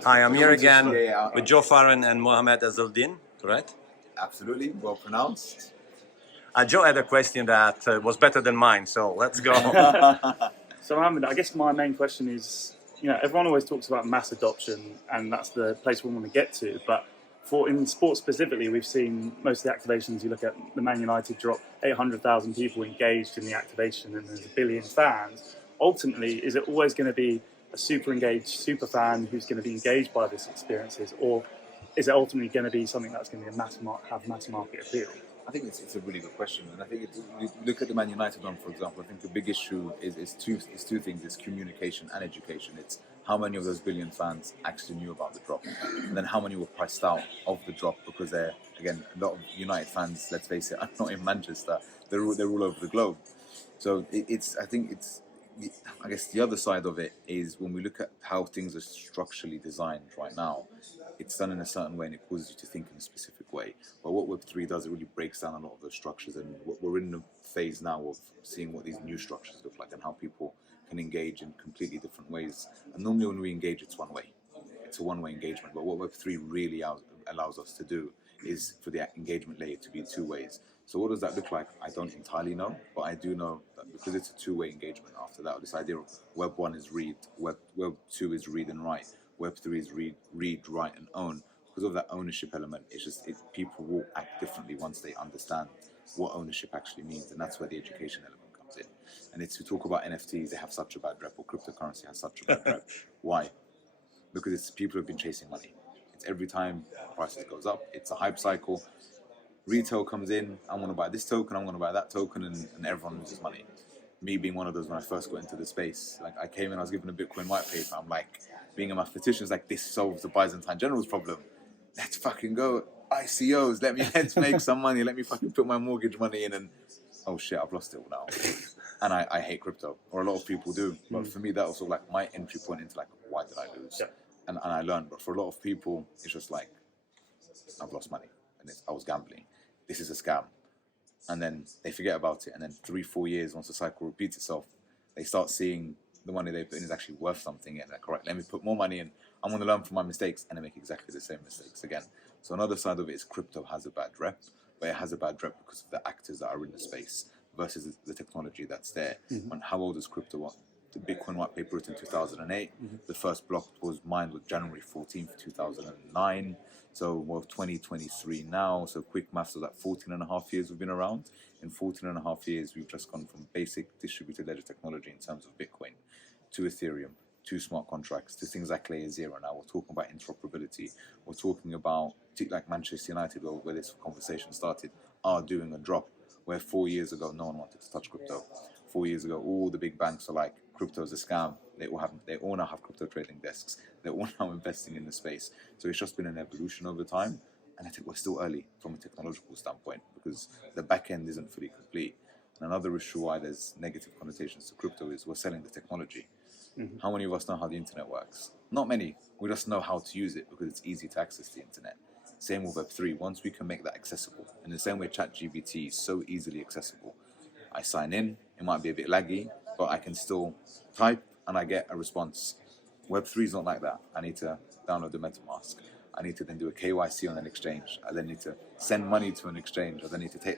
Hi, I'm here again with Joe Farren and Mohamed Ezeldin, correct? Absolutely, well pronounced. Joe had a question that was better than mine, so let's go. So Mohamed, I guess my main question is, everyone always talks about mass adoption, and that's the place we want to get to. But in sports specifically, we've seen most of the activations. You look at the Man United drop, 800,000 people engaged in the activation, and there's 1 billion fans. Ultimately, is it always going to be a super engaged super fan who's going to be engaged by these experiences, or is it ultimately going to be something that's going to be have mass market appeal? I think it's a really good question, and I think you look at the Man United one, for example. I think the big issue is two things: it's communication and education. It's how many of those billion fans actually knew about the drop, and then how many were priced out of the drop because they're, again, a lot of United fans, let's face it, are not in Manchester. They're all over the globe. So I guess the other side of it is when we look at how things are structurally designed right now, it's done in a certain way and it causes you to think in a specific way. But what Web3 does, it really breaks down a lot of those structures, and we're in the phase now of seeing what these new structures look like and how people can engage in completely different ways. And normally when we engage, it's one way. It's a one-way engagement. But what Web3 really allows us to do is for the engagement layer to be two ways. So what does that look like? I don't entirely know, but I do know that because it's a two-way engagement after that, this idea of Web 1 is read, Web 2 is read and write, Web 3 is read, write and own. Because of that ownership element, people will act differently once they understand what ownership actually means, and that's where the education element comes in. And it's to talk about NFTs, they have such a bad rep, or cryptocurrency has such a bad rep. Why? Because it's people who've been chasing money. It's every time prices goes up, it's a hype cycle. Retail comes in, I'm going to buy this token, I'm going to buy that token, and everyone loses money. Me being one of those when I first got into the space, like I came in, I was given a Bitcoin white paper. I'm like, being a mathematician, like, this solves the Byzantine generals problem. Let's fucking go. ICOs, let's make some money. Let me fucking put my mortgage money in, and oh shit, I've lost it all now. And I hate crypto, or a lot of people do. But for me, that was sort of like my entry point into like, why did I lose? Yeah. And I learned. But for a lot of people, it's just like, I've lost money, and I was gambling. This is a scam. And then they forget about it, and then 3-4 years, once the cycle repeats itself, they start seeing the money they put in is actually worth something, and they're like, all right, let me put more money in. I'm going to learn from my mistakes, and they make exactly the same mistakes again. So another side of it is crypto has a bad rep, but it has a bad rep because of the actors that are in the space versus the technology that's there. And how old is crypto? The Bitcoin white paper written in 2008. The first block was mined with January 14th, 2009. So we're 2023 now. So quick maths is like 14 and a half years we've been around. In 14 and a half years, we've just gone from basic distributed ledger technology in terms of Bitcoin to Ethereum, to smart contracts, to things like Layer Zero. Now we're talking about interoperability. We're talking about, like Manchester United, where this conversation started, are doing a drop where 4 years ago no one wanted to touch crypto. 4 years ago, all the big banks are like, crypto's a scam. They all now have crypto trading desks. They're all now investing in the space. So it's just been an evolution over time. And I think we're still early from a technological standpoint because the back end isn't fully complete. And another issue why there's negative connotations to crypto is we're selling the technology. How many of us know how the internet works? Not many. We just know how to use it because it's easy to access the internet. Same with Web3. Once we can make that accessible, in the same way ChatGPT is so easily accessible. I sign in, it might be a bit laggy, but I can still type and I get a response. Web3 is not like that. I need to download the MetaMask. I need to then do a KYC on an exchange. I then need to send money to an exchange. I then need to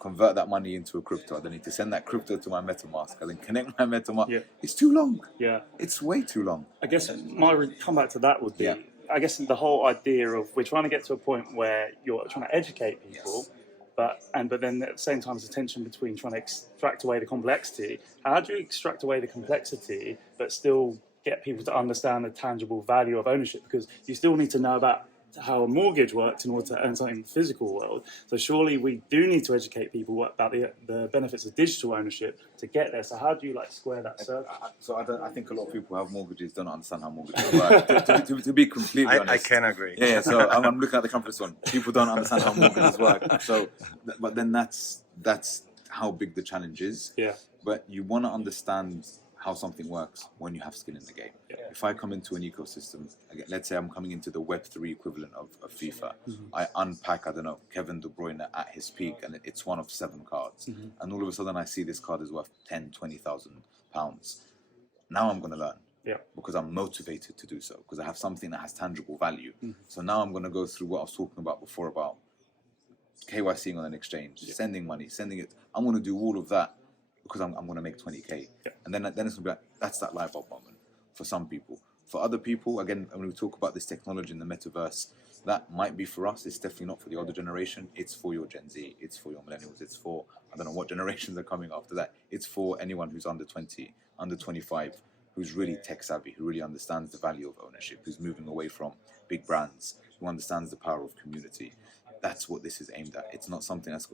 convert that money into a crypto. I then need to send that crypto to my MetaMask. I then connect my MetaMask. Yeah. It's too long. Yeah. It's way too long. I guess my comeback to that would be, I guess the whole idea of we're trying to get to a point where you're trying to educate people, but then at the same time there's a tension between trying to extract away the complexity. How do you extract away the complexity but still get people to understand the tangible value of ownership? Because you still need to know about how a mortgage works in order to earn something in the physical world. So surely we do need to educate people about the benefits of digital ownership to get there. So how do you square that circle? So I think a lot of people who have mortgages don't understand how mortgages work. to be completely honest, I can agree. Yeah. So I'm looking at the conference one. People don't understand how mortgages work. So, but then that's how big the challenge is. Yeah. But you want to understand how something works when you have skin in the game. Yeah. If I come into an ecosystem, again, let's say I'm coming into the Web3 equivalent of FIFA, I unpack, I don't know, Kevin De Bruyne at his peak, and it's one of 7 cards. And all of a sudden I see this card is worth 10, 20,000 pounds. Now I'm going to learn. Yeah. because I'm motivated to do so, because I have something that has tangible value. So now I'm going to go through what I was talking about before about KYCing on an exchange, sending money, sending it. I'm going to do all of that because I'm going to make 20K. Yeah. And then it's going to be like, that's that light bulb moment for some people. For other people, again, when we talk about this technology in the metaverse, that might be for us. It's definitely not for the older generation. It's for your Gen Z. It's for your millennials. It's for, I don't know what generations are coming after that. It's for anyone who's under 20, under 25, who's really tech savvy, who really understands the value of ownership, who's moving away from big brands, who understands the power of community. That's what this is aimed at. It's not something that's...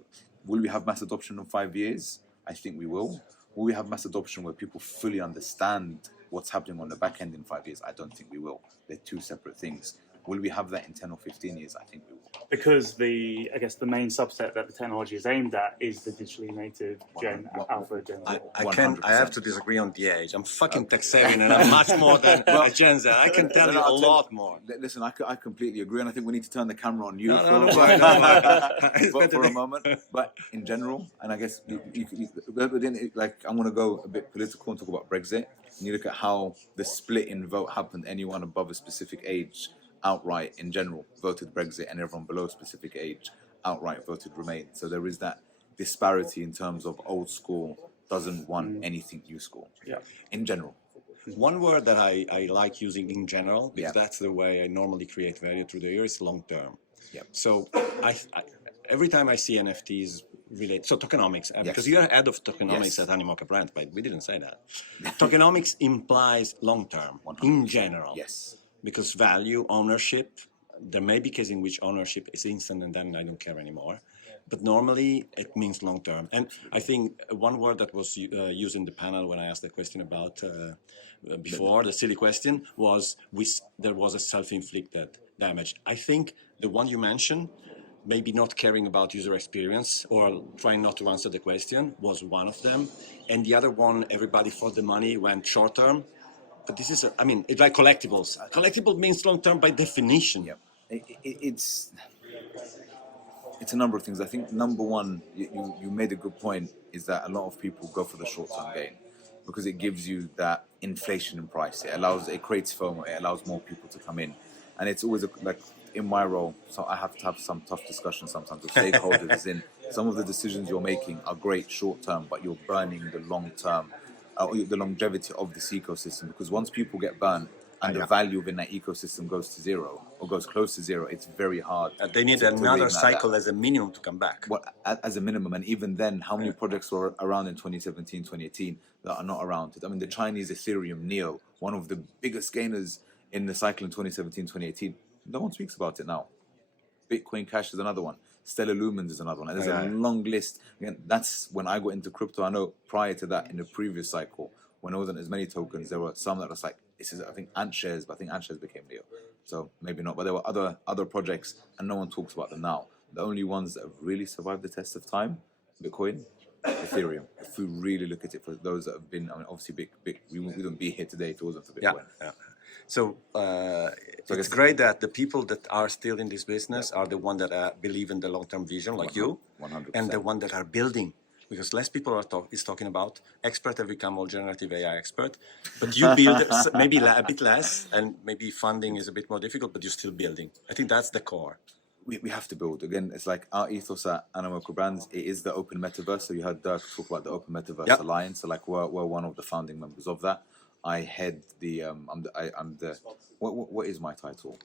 Will we have mass adoption in 5 years? I think we will. Will we have mass adoption where people fully understand what's happening on the back end in 5 years? I don't think we will. They're two separate things. Will we have that in 10 or 15 years? I think we will. Because the main subset that the technology is aimed at is the digitally native Gen Alpha Gen. I have to disagree on the age. I'm fucking tech savvy and I'm much more than a Gen Z. I can tell you a lot more. Listen, I completely agree, and I think we need to turn the camera on you for a moment. But in general, and I guess like I'm going to go a bit political and talk about Brexit. And you look at how the split in vote happened. Anyone above a specific age outright in general voted Brexit, and everyone below a specific age outright voted Remain. So there is that disparity in terms of old school doesn't want anything new school. Yeah. In general. One word that I like using in general, because that's the way I normally create value through the year, is long term. Yeah. So I every time I see NFTs relate, so tokenomics, because you're head of tokenomics at Animoca Brands, but we didn't say that. Tokenomics implies long term in general. Yes. Because value, ownership, there may be cases in which ownership is instant and then I don't care anymore. But normally it means long term. And I think one word that was used in the panel when I asked the question about before, the silly question, was there was a self-inflicted damage. I think the one you mentioned, maybe not caring about user experience or trying not to answer the question, was one of them. And the other one, everybody for the money, went short term. But this is, it's like collectibles. Collectible means long term by definition. Yeah, it's a number of things. I think number one, you made a good point, is that a lot of people go for the short term gain because it gives you that inflation in price. It creates FOMO. It allows more people to come in, and it's always like in my role. So I have to have some tough discussions sometimes with stakeholders. In some of the decisions you're making are great short term, but you're burning the long term. The longevity of this ecosystem, because once people get burned and the value within that ecosystem goes to zero or goes close to zero, it's very hard. They need another cycle as a minimum to come back. Well, as a minimum, and even then, how many projects were around in 2017, 2018 that are not around? I mean, the Chinese Ethereum Neo, one of the biggest gainers in the cycle in 2017, 2018, no one speaks about it now. Bitcoin Cash is another one. Stellar Lumens is another one. And there's a long list. Again, that's when I got into crypto. I know prior to that, in the previous cycle, when there wasn't as many tokens, there were some that was like, this is, I think, Ant Shares, but I think Ant Shares became Neo. So maybe not. But there were other projects, and no one talks about them now. The only ones that have really survived the test of time, Bitcoin, Ethereum. If we really look at it, for those that have been, obviously, we wouldn't be here today if it wasn't for Bitcoin. Yeah. So it's great that the people that are still in this business are the ones that believe in the long-term vision, like 100%. You, and the ones that are building. Because less people are talking about experts have become all generative AI expert, but you build maybe a bit less, and maybe funding is a bit more difficult, but you're still building. I think that's the core. We have to build. Again, it's like our ethos at Animoca Brands, it is the open metaverse. So you heard Dirk talk about the Open Metaverse Alliance. So like we're one of the founding members of that. I head the what is my title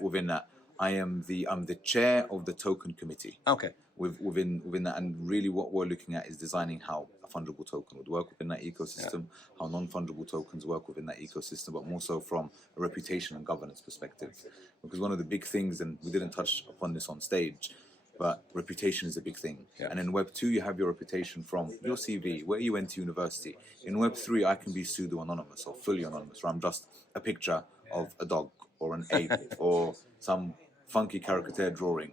within that? I'm the chair of the token committee. Okay. Within that, and really what we're looking at is designing how a fungible token would work within that ecosystem, how non-fungible tokens work within that ecosystem, but more so from a reputation and governance perspective. Because one of the big things, and we didn't touch upon this on stage, but reputation is a big thing. Yeah. And in Web2, you have your reputation from your CV, where you went to university. In Web3, I can be pseudo-anonymous or fully anonymous, where I'm just a picture of a dog or an ape or some funky caricature drawing.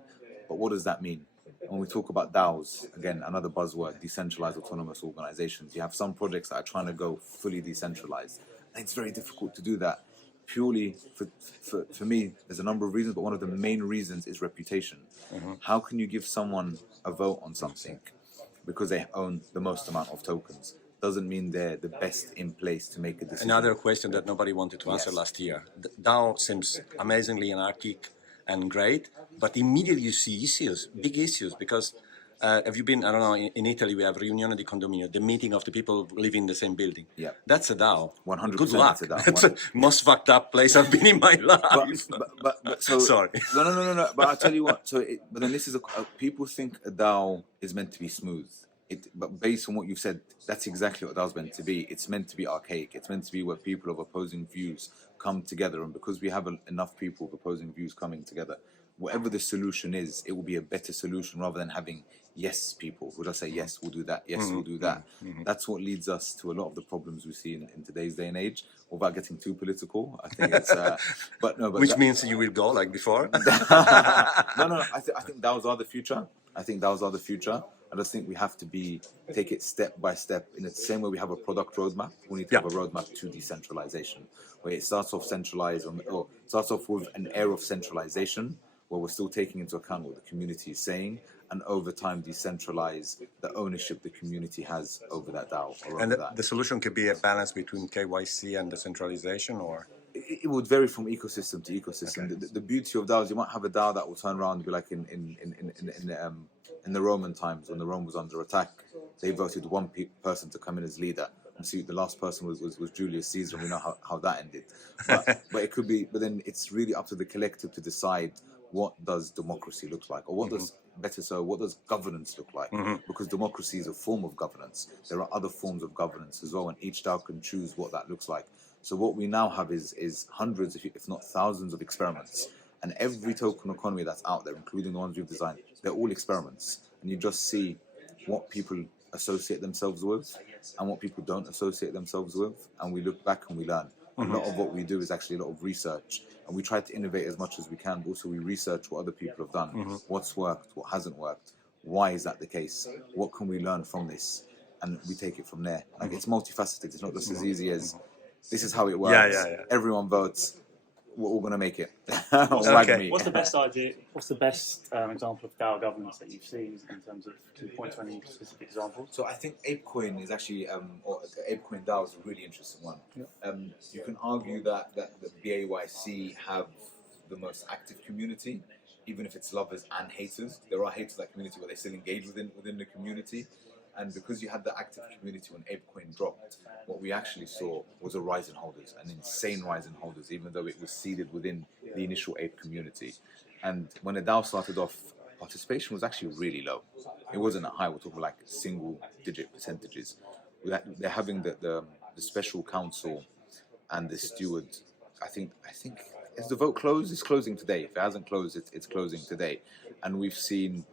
But what does that mean? When we talk about DAOs, again, another buzzword, decentralized autonomous organizations, you have some projects that are trying to go fully decentralized. And it's very difficult to do that. Purely for me, there's a number of reasons, but one of the main reasons is reputation. Mm-hmm. How can you give someone a vote on something because they own the most amount of tokens? doesn't mean they're the best in place to make a decision. Another question that nobody wanted to answer Yes. last year. The DAO seems amazingly anarchic and great, but immediately you see issues, big issues, because have you been, I don't know, in Italy we have Riunione di Condominio, the meeting of the people living in the same building. Yeah. That's a DAO. 100% Good luck. it's a DAO. That's the most fucked up place I've been in my life. But so Sorry. No. But I'll tell you what. But then this is people think a DAO is meant to be smooth. But based on what you've said, that's exactly what DAO's meant to be. It's meant to be archaic. It's meant to be where people of opposing views come together, and because we have enough people of opposing views coming together, whatever the solution is, it will be a better solution rather than having yes people. Would I say yes, we'll do that. Yes, we'll do that. That's what leads us to a lot of the problems we see in today's day and age. Without getting too political, I think it's. Which means you will go like before. No. I think DAOs are the future. I just think we have to take it step by step. In the same way we have a product roadmap, we need to have a roadmap to decentralization, where it starts off centralized or starts off with an air of centralization, where we're still taking into account what the community is saying, and over time decentralize the ownership the community has over that DAO. And the solution could be a balance between KYC and decentralization, or? It would vary from ecosystem to ecosystem. Okay. The beauty of DAOs, you might have a DAO that will turn around and be like in the Roman times when the Rome was under attack, they voted one person to come in as leader. And see, the last person was Julius Caesar, and we know how that ended. But it could be. But then it's really up to the collective to decide what does democracy look like, or what does what does governance look like? Because democracy is a form of governance. There are other forms of governance as well, and each DAO can choose what that looks like. So what we now have is hundreds, if not thousands, of experiments. And every token economy that's out there, including the ones we've designed, they're all experiments. And you just see what people associate themselves with and what people don't associate themselves with. And we look back and we learn. A lot of what we do is actually a lot of research. And we try to innovate as much as we can, but also we research what other people have done, what's worked, what hasn't worked, why is that the case, what can we learn from this? And we take it from there. Like, it's multifaceted. It's not just as easy as this is how it works. Everyone votes. We're all going to make it. What's the best idea? What's the best example of DAO governance that you've seen in terms of? Can you point to any specific examples? So I think ApeCoin is actually, or ApeCoin DAO is a really interesting one. You can argue that the BAYC have the most active community, even if it's lovers and haters. There are haters of that community where they still engage within the community. And because you had the active community when ApeCoin dropped, what we actually saw was a rise in holders, an insane rise in holders, even though it was seeded within the initial Ape community. And when the DAO started off, participation was actually really low. It wasn't that high. We're talking like single-digit percentages. They're having the special counsel and the steward. I think is the vote closed? It's closing today. If it hasn't closed, it's closing today. And we've seen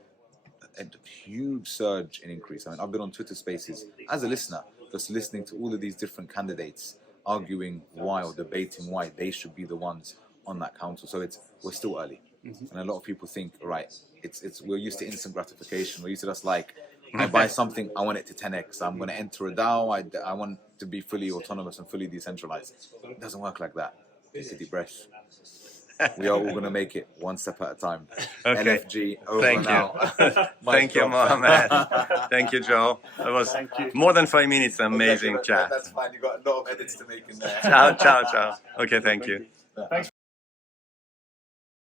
a huge surge in increase. I mean, I've been on Twitter Spaces as a listener, just listening to all of these different candidates arguing why or debating why they should be the ones on that council. So we're still early, and a lot of people think, right, we're used to instant gratification. We're used to just like, I buy something, I want it to 10x. I'm going to enter a DAO. I want to be fully autonomous and fully decentralized. It doesn't work like that. Take a deep breath. We are all going to make it one step at a time. Okay. NFG over Thank now. Thank you, Mohamed. Thank you, Joe. That was more than 5 minutes. Amazing chat. That's fine. You got a lot of edits to make in there. Ciao. Okay, thank you. Thanks.